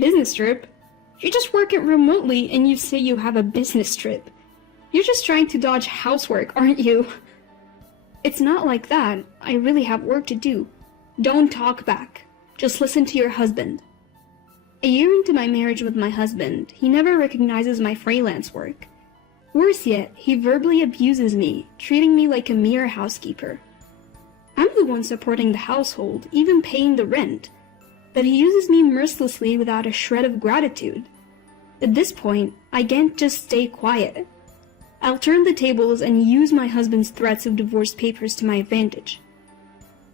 Business trip? You just work it remotely and you say you have a business trip. You're just trying to dodge housework, aren't you? It's not like that. I really have work to do. Don't talk back. Just listen to your husband. A year into my marriage with my husband, he never recognizes my freelance work. Worse yet, he verbally abuses me, treating me like a mere housekeeper. I'm the one supporting the household, even paying the rent, but he uses me mercilessly without a shred of gratitude. At this point, I can't just stay quiet. I'll turn the tables and use my husband's threats of divorce papers to my advantage.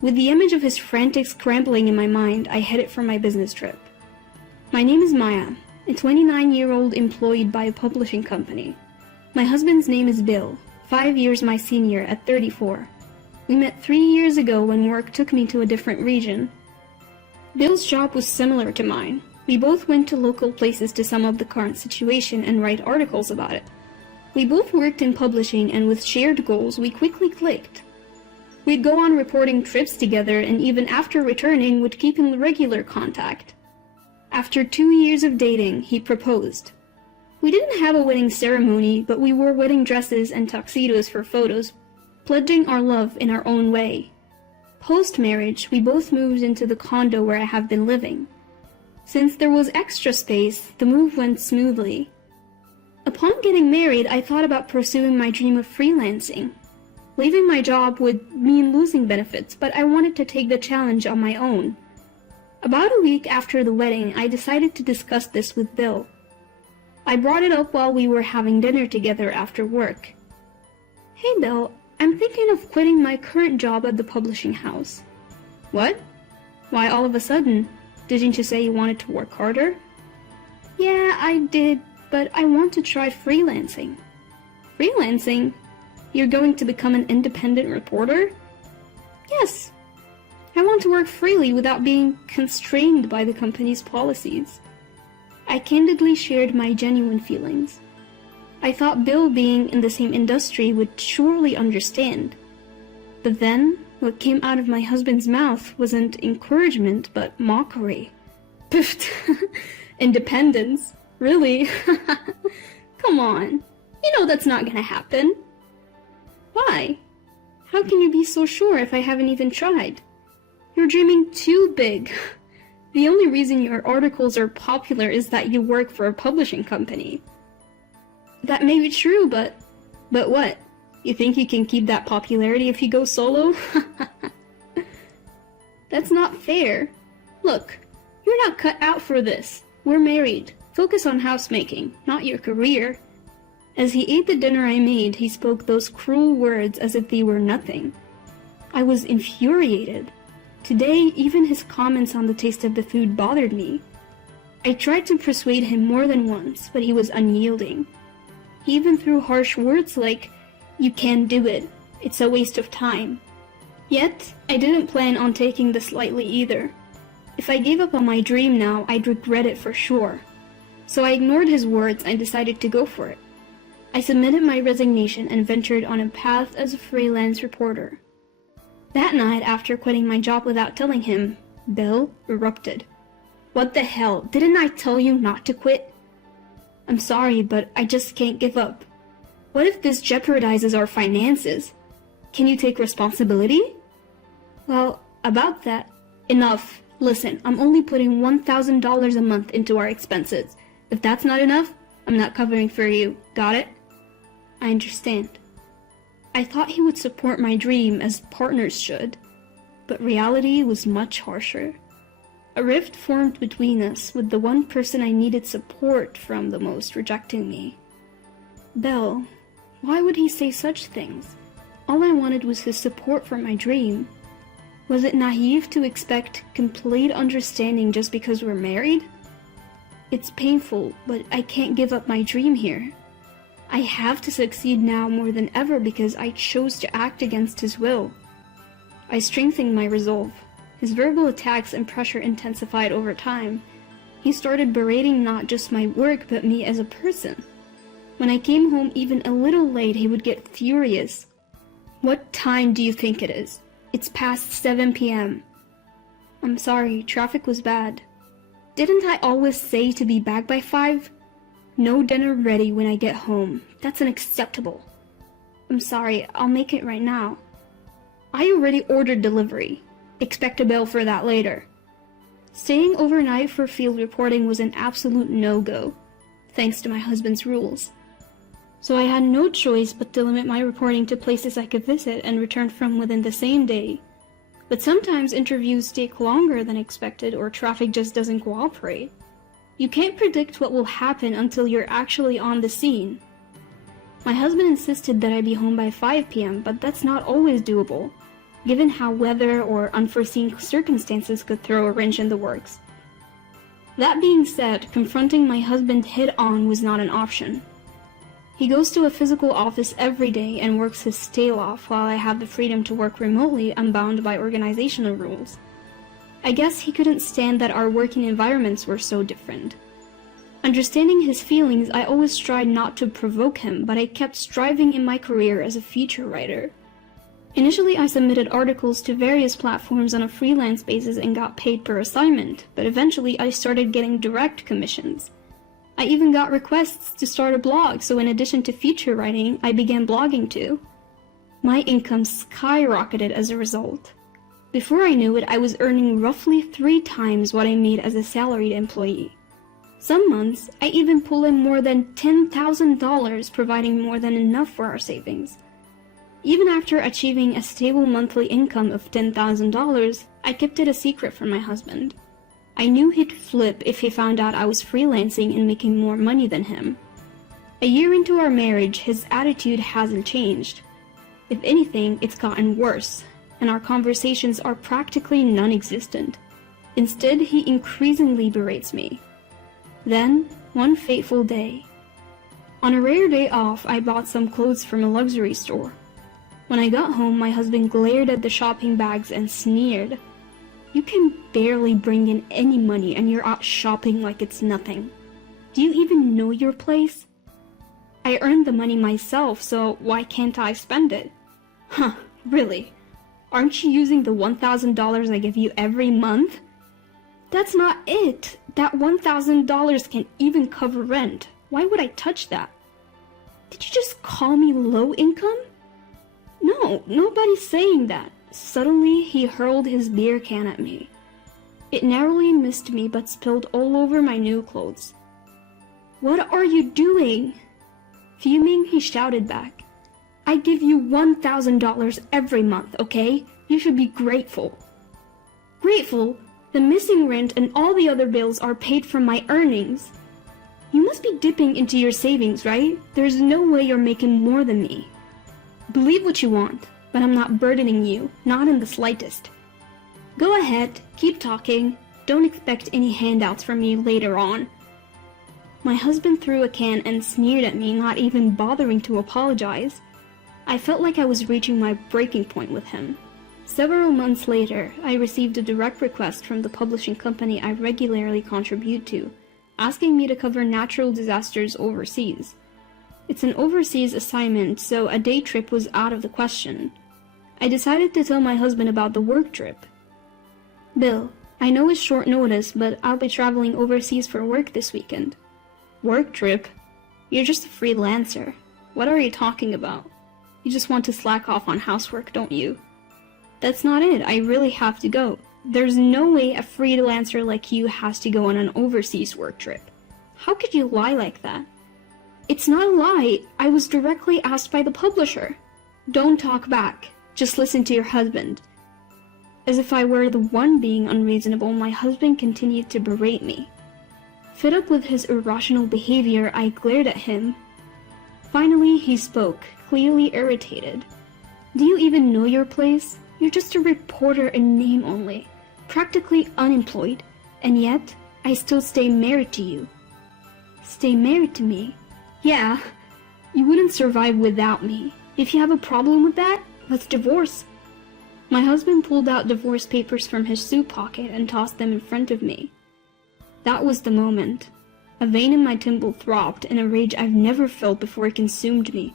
With the image of his frantic scrambling in my mind, I headed for my business trip. My name is Maya, a 29-year-old employed by a publishing company. My husband's name is Bill, 5 years my senior at 34. We met 3 years ago when work took me to a different region. Bill's job was similar to mine. We both went to local places to sum up the current situation and write articles about it. We both worked in publishing, and with shared goals, we quickly clicked. We'd go on reporting trips together, and even after returning, would keep in regular contact. After 2 years of dating, he proposed. We didn't have a wedding ceremony, but we wore wedding dresses and tuxedos for photos, pledging our love in our own way. Post-marriage, we both moved into the condo where I have been living. Since there was extra space, the move went smoothly. Upon getting married, I thought about pursuing my dream of freelancing. Leaving my job would mean losing benefits, but I wanted to take the challenge on my own. About a week after the wedding, I decided to discuss this with Bill. I brought it up while we were having dinner together after work. Hey Bill, I'm thinking of quitting my current job at the publishing house. What? Why all of a sudden? Didn't you say you wanted to work harder? Yeah, I did, but I want to try freelancing. Freelancing? You're going to become an independent reporter? Yes. I want to work freely without being constrained by the company's policies. I candidly shared my genuine feelings. I thought Bill, being in the same industry, would surely understand. But then, what came out of my husband's mouth wasn't encouragement, but mockery. Piffed. Independence? Really? Come on. You know that's not gonna happen. Why? How can you be so sure if I haven't even tried? You're dreaming too big. The only reason your articles are popular is that you work for a publishing company. That may be true, but what? You think you can keep that popularity if you go solo? That's not fair. Look, you're not cut out for this. We're married. Focus on housemaking, not your career. As he ate the dinner I made, he spoke those cruel words as if they were nothing. I was infuriated. Today, even his comments on the taste of the food bothered me. I tried to persuade him more than once, but he was unyielding. He even threw harsh words like, "You can't do it. It's a waste of time." Yet, I didn't plan on taking this lightly either. If I gave up on my dream now, I'd regret it for sure. So I ignored his words and decided to go for it. I submitted my resignation and ventured on a path as a freelance reporter. That night, after quitting my job without telling him, Bill erupted. "What the hell? Didn't I tell you not to quit?" "I'm sorry, but I just can't give up. What if this jeopardizes our finances? Can you take responsibility?" "Well, about that..." "Enough. Listen, I'm only putting $1,000 a month into our expenses. If that's not enough, I'm not covering for you. Got it?" "I understand." I thought he would support my dream as partners should, but reality was much harsher. A rift formed between us, with the one person I needed support from the most rejecting me. Bill, why would he say such things? All I wanted was his support for my dream. Was it naive to expect complete understanding just because we're married? It's painful, but I can't give up my dream here. I have to succeed now more than ever because I chose to act against his will. I strengthened my resolve. His verbal attacks and pressure intensified over time. He started berating not just my work, but me as a person. When I came home even a little late, he would get furious. "What time do you think it is? It's past 7 p.m. "I'm sorry, traffic was bad." Didn't I always say to be back by 5? No dinner ready when I get home. That's unacceptable. I'm sorry, I'll make it right now. I already ordered delivery. Expect a bill for that later. Staying overnight for field reporting was an absolute no-go, thanks to my husband's rules. So I had no choice but to limit my reporting to places I could visit and return from within the same day. But sometimes interviews take longer than expected or traffic just doesn't cooperate. You can't predict what will happen until you're actually on the scene. My husband insisted that I be home by 5 p.m., but that's not always doable, given how weather or unforeseen circumstances could throw a wrench in the works. That being said, confronting my husband head-on was not an option. He goes to a physical office every day and works his tail off while I have the freedom to work remotely unbound by organizational rules. I guess he couldn't stand that our working environments were so different. Understanding his feelings, I always tried not to provoke him, but I kept striving in my career as a feature writer. Initially, I submitted articles to various platforms on a freelance basis and got paid per assignment, but eventually I started getting direct commissions. I even got requests to start a blog, so in addition to feature writing, I began blogging too. My income skyrocketed as a result. Before I knew it, I was earning roughly 3 times what I made as a salaried employee. Some months, I even pulled in more than $10,000, providing more than enough for our savings. Even after achieving a stable monthly income of $10,000, I kept it a secret from my husband. I knew he'd flip if he found out I was freelancing and making more money than him. A year into our marriage, his attitude hasn't changed. If anything, it's gotten worse, and our conversations are practically non-existent. Instead, he increasingly berates me. Then, one fateful day. On a rare day off, I bought some clothes from a luxury store. When I got home, my husband glared at the shopping bags and sneered. "You can barely bring in any money and you're out shopping like it's nothing. Do you even know your place? I earned the money myself, so why can't I spend it?" "Huh, really? Aren't you using the $1,000 I give you every month?" "That's not it. That $1,000 can't even cover rent. Why would I touch that?" "Did you just call me low income?" "No, nobody's saying that." Suddenly, he hurled his beer can at me. It narrowly missed me but spilled all over my new clothes. "What are you doing?" Fuming, he shouted back. "I give you $1,000 every month, okay? You should be grateful." "Grateful? The missing rent and all the other bills are paid from my earnings. You must be dipping into your savings, right? There's no way you're making more than me." "Believe what you want, but I'm not burdening you, not in the slightest. Go ahead, keep talking. Don't expect any handouts from me later on." My husband threw a can and sneered at me, not even bothering to apologize. I felt like I was reaching my breaking point with him. Several months later, I received a direct request from the publishing company I regularly contribute to, asking me to cover natural disasters overseas. It's an overseas assignment, so a day trip was out of the question. I decided to tell my husband about the work trip. "Bill, I know it's short notice, but I'll be traveling overseas for work this weekend." "Work trip? You're just a freelancer. What are you talking about? You just want to slack off on housework, don't you?" "That's not it. I really have to go. There's no way a freelancer like you has to go on an overseas work trip. How could you lie like that?" "It's not a lie. I was directly asked by the publisher." "Don't talk back. Just listen to your husband." As if I were the one being unreasonable, my husband continued to berate me. Fed up with his irrational behavior, I glared at him. Finally, he spoke, clearly irritated. "Do you even know your place? You're just a reporter in name only, practically unemployed, and yet I still stay married to you." "Stay married to me?" "Yeah, you wouldn't survive without me. If you have a problem with that, let's divorce." My husband pulled out divorce papers from his suit pocket and tossed them in front of me. That was the moment. A vein in my temple throbbed, and a rage I've never felt before consumed me.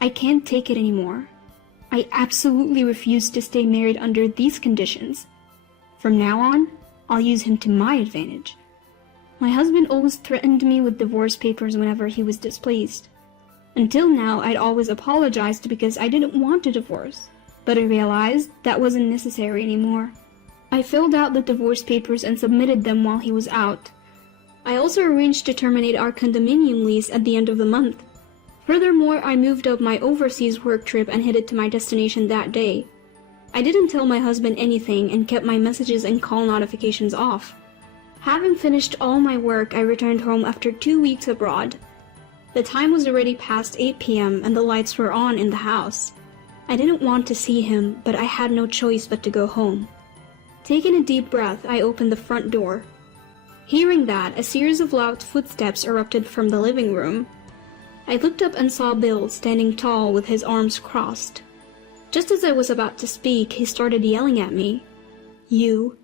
I can't take it anymore. I absolutely refuse to stay married under these conditions. From now on, I'll use him to my advantage. My husband always threatened me with divorce papers whenever he was displeased. Until now, I'd always apologized because I didn't want a divorce, but I realized that wasn't necessary anymore. I filled out the divorce papers and submitted them while he was out. I also arranged to terminate our condominium lease at the end of the month. Furthermore, I moved up my overseas work trip and headed to my destination that day. I didn't tell my husband anything and kept my messages and call notifications off. Having finished all my work, I returned home after 2 weeks abroad. The time was already past 8 p.m. and the lights were on in the house. I didn't want to see him, but I had no choice but to go home. Taking a deep breath, I opened the front door. Hearing that, a series of loud footsteps erupted from the living room. I looked up and saw Bill standing tall with his arms crossed. Just as I was about to speak, he started yelling at me. You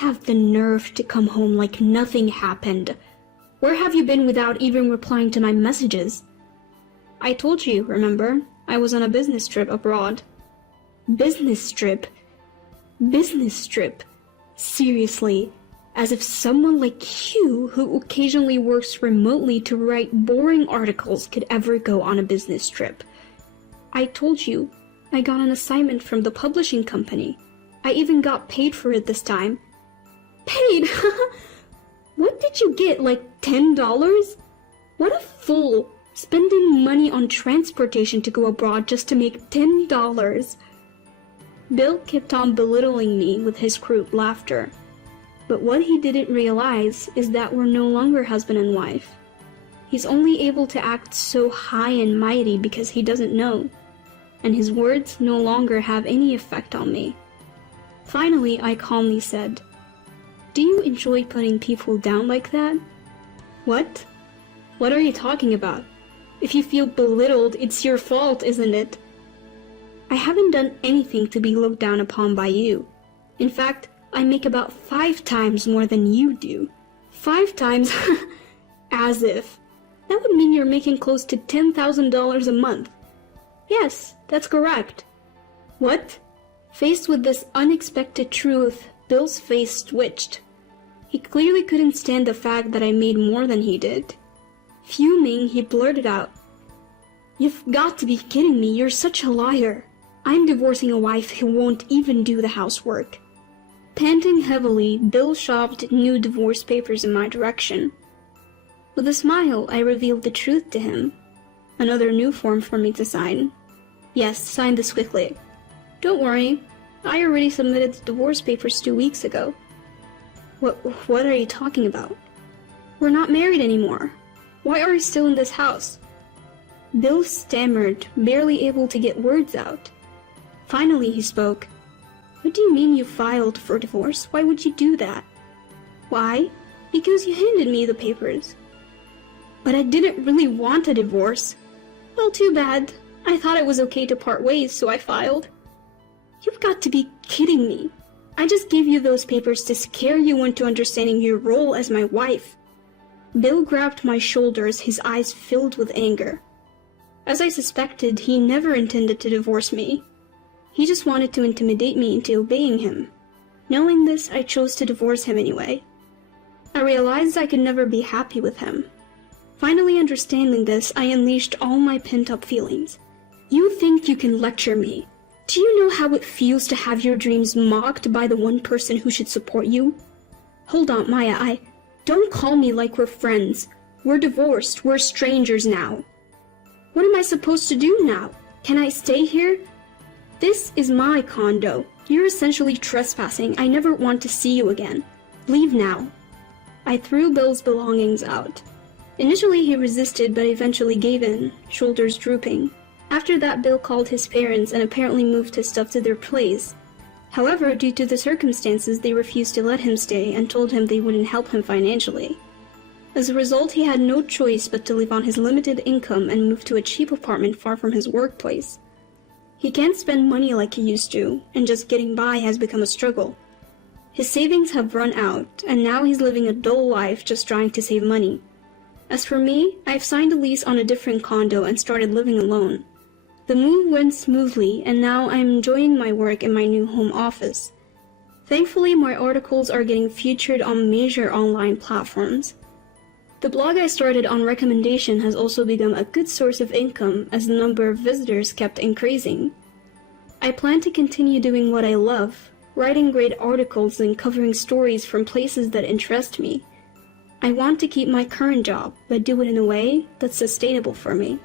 have the nerve to come home like nothing happened. Where have you been without even replying to my messages? I told you, remember? I was on a business trip abroad. Business trip? Business trip? Seriously? As if someone like you, who occasionally works remotely to write boring articles, could ever go on a business trip. I told you, I got an assignment from the publishing company. I even got paid for it this time. Paid? What did you get, like $10? What a fool, spending money on transportation to go abroad just to make $10. Bill kept on belittling me with his crude laughter. But what he didn't realize is that we're no longer husband and wife. He's only able to act so high and mighty because he doesn't know, and his words no longer have any effect on me. Finally, I calmly said, "Do you enjoy putting people down like that?" "What? What are you talking about? If you feel belittled, it's your fault, isn't it?" "I haven't done anything to be looked down upon by you. In fact, I make about 5 times more than you do." 5 times? As if. That would mean you're making close to $10,000 a month. Yes, that's correct. What? Faced with this unexpected truth, Bill's face twitched. He clearly couldn't stand the fact that I made more than he did. Fuming, he blurted out, "You've got to be kidding me, you're such a liar. I'm divorcing a wife who won't even do the housework." Panting heavily, Bill shoved new divorce papers in my direction. With a smile, I revealed the truth to him. Another new form for me to sign. "Yes, sign this quickly." "Don't worry, I already submitted the divorce papers 2 weeks ago." What are you talking about?" "We're not married anymore. Why are you still in this house?" Bill stammered, barely able to get words out. Finally he spoke. "What do you mean you filed for divorce? Why would you do that?" "Why? Because you handed me the papers." "But I didn't really want a divorce." "Well, too bad. I thought it was okay to part ways, so I filed." "You've got to be kidding me. I just gave you those papers to scare you into understanding your role as my wife." Bill grabbed my shoulders, his eyes filled with anger. As I suspected, he never intended to divorce me. He just wanted to intimidate me into obeying him. Knowing this, I chose to divorce him anyway. I realized I could never be happy with him. Finally understanding this, I unleashed all my pent-up feelings. "You think you can lecture me? Do you know how it feels to have your dreams mocked by the one person who should support you? Hold on, Maya, don't call me like we're friends. We're divorced, we're strangers now." "What am I supposed to do now? Can I stay here?" "This is my condo. You're essentially trespassing. I never want to see you again. Leave now." I threw Bill's belongings out. Initially he resisted, but eventually gave in, shoulders drooping. After that, Bill called his parents and apparently moved his stuff to their place. However, due to the circumstances, they refused to let him stay and told him they wouldn't help him financially. As a result, he had no choice but to live on his limited income and move to a cheap apartment far from his workplace. He can't spend money like he used to, and just getting by has become a struggle. His savings have run out, and now he's living a dull life just trying to save money. As for me, I've signed a lease on a different condo and started living alone. The move went smoothly, and now I'm enjoying my work in my new home office. Thankfully, my articles are getting featured on major online platforms. The blog I started on recommendation has also become a good source of income as the number of visitors kept increasing. I plan to continue doing what I love, writing great articles and covering stories from places that interest me. I want to keep my current job, but do it in a way that's sustainable for me.